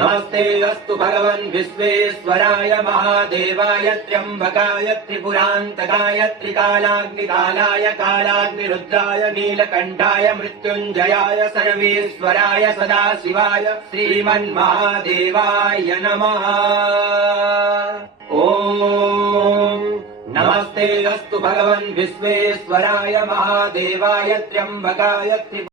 नमस्ते अस्तु भगवन् विश्वेश्वराय महादेवाय त्रिपुरान्तकाय त्रिकालाग्निकालाय कालाग्निरुद्राय नीलकण्ठाय मृत्युञ्जयाय सर्वेश्वराय सदाशिवाय श्रीमन्महादेवाय नमः नमस्ते अस्तु भगवन् विश्वेश्वराय महादेवाय महादेवायत्यम्बकायत्रि